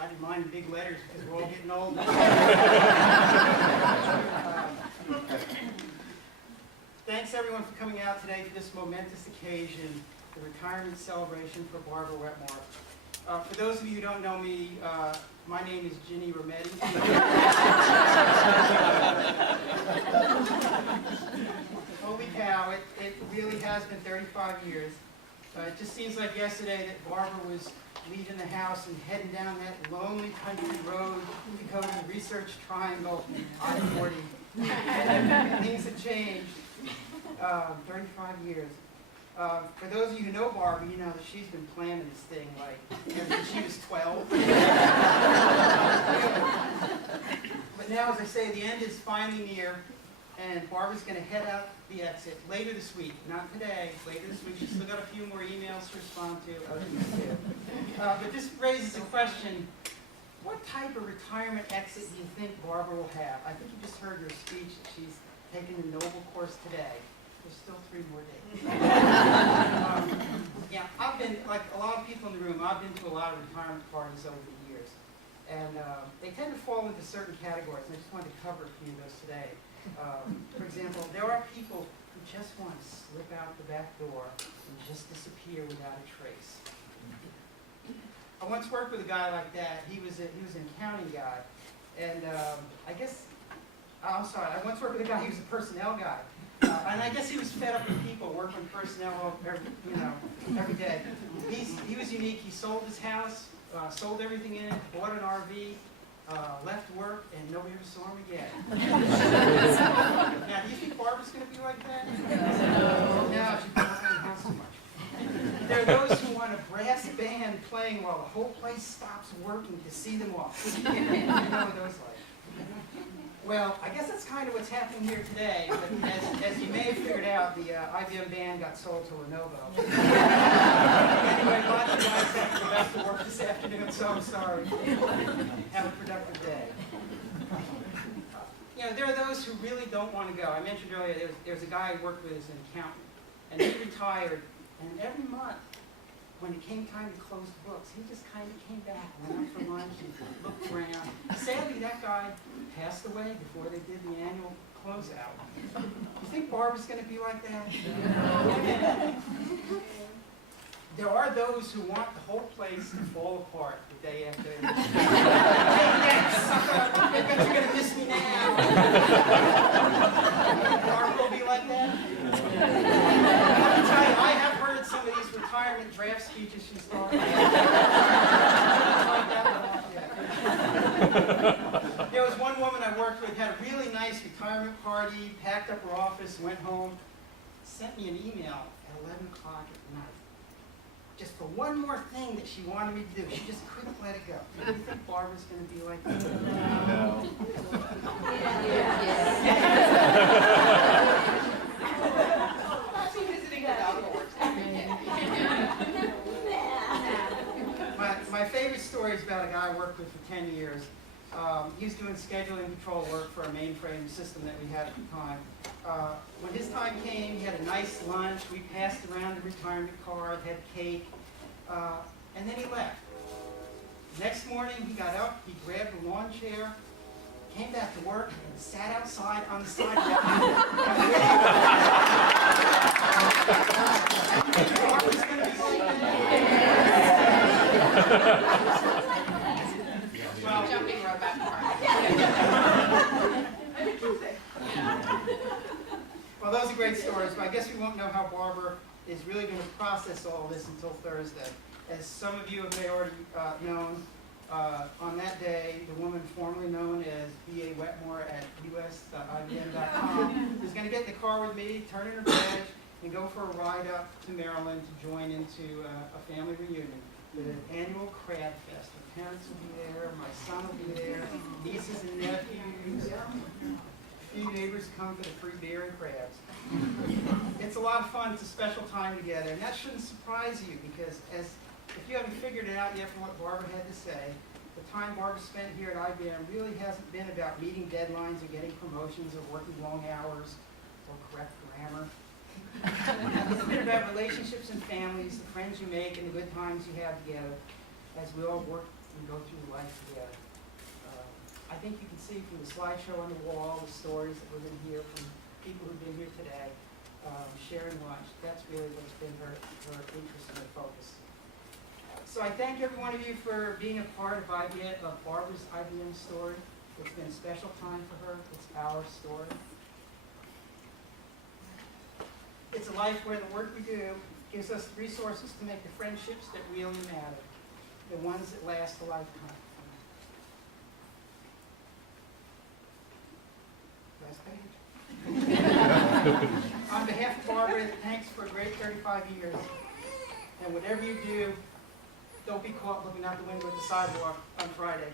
I didn't mind the big letters because we're all getting old. Thanks everyone for coming out today for this momentous occasion, the retirement celebration for Barbara Wetmore. For those of you who don't know me, my name is Ginny Rometti. Holy cow, it really has been 35 years. It just seems like yesterday that Barbara was leaving the house and heading down that lonely country road to go to the Research Triangle on 40. Things have changed. 35 years. For those of you who know Barbara, you know that she's been planning this thing like ever since she was 12. But now, as I say, the end is finally near, and Barbara's going to head out the exit later this week. Not today, later this week. She's still got a few more emails to respond to, other things too. But this raises a question. What type of retirement exit do you think Barbara will have? I think you just heard her speech that she's taking the Noble course today. There's still 3 more days. Yeah, I've been, like a lot of people in the room, I've been to a lot of retirement parties over the years. And they tend to fall into certain categories, and I just wanted to cover a few of those today. For example, there are people who just want to slip out the back door and just disappear without a trace. I once worked with a guy like that. He was an accounting guy. And I once worked with a guy, he was a personnel guy. And I guess he was fed up with people working personnel every day. He was unique. He sold his house, sold everything in it, bought an RV, left work, and nobody ever saw him again. Now, do you think Barbara's going to be like that? No, she's been working in the house too much. There are those who want a brass band playing while the whole place stops working to see them off. You know what those like. Well, I guess that's kind of what's happening here today, but as you may have figured out, the IBM band got sold to Lenovo. Anyway, lots of guys have to go back to work this afternoon, so I'm sorry. Have a productive day. You know, there are those who really don't want to go. I mentioned earlier there's a guy I worked with as an accountant, and he retired, and every month, when it came time to close the books, he just kind of came back, went out for lunch, and looked around. Sadly, that guy passed away before they did the annual closeout. You think Barbara's going to be like that? There are those who want the whole place to fall apart the day after. Hey, sucker! I bet you're going to miss me now. Barbara will be like that? Let me tell you, I have heard some of these retirement draft speeches she's talking about. There was one woman I worked with, had a really nice retirement party, packed up her office, went home, sent me an email at 11 o'clock at night. Just for one more thing that she wanted me to do. She just couldn't let it go. Do you think Barbara's going to be like that? No. My favorite story is about a guy I worked with for 10 years. He was doing scheduling control work for a mainframe system that we had at the time. When his time came, he had a nice lunch. We passed around the retirement card, had cake, and then he left. Next morning, he got up, he grabbed a lawn chair, came back to work, and sat outside on the sidewalk. Well, jumping right back. Well, those are great stories, but I guess we won't know how Barbara is really going to process all this until Thursday. As some of you have already known, on that day, the woman formerly known as B.A. Wetmore at us.ibm.com is going to get in the car with me, turn in her badge, and go for a ride up to Maryland to join into a family reunion with an annual crab fest. Her parents will be there, my son will be there, nieces and nephews. A few neighbors come for the free beer and crabs. It's a lot of fun. It's a special time together, and that shouldn't surprise you because if you haven't figured it out yet from what Barbara had to say, the time Barbara spent here at IBM really hasn't been about meeting deadlines or getting promotions or working long hours or correct grammar. It's been about relationships and families, the friends you make, and the good times you have together as we all work and go through life together. I think you can see from the slideshow on the wall, the stories that we're going to hear from people who've been here today, sharing lunch. That's really what's been her interest and her focus. So I thank every one of you for being a part of Barbara's IBM story. It's been a special time for her. It's our story. It's a life where the work we do gives us the resources to make the friendships that really matter, the ones that last a lifetime. Last page. On behalf of Barbara, thanks for a great 35 years. And whatever you do, don't be caught looking out the window at the sidewalk on Friday.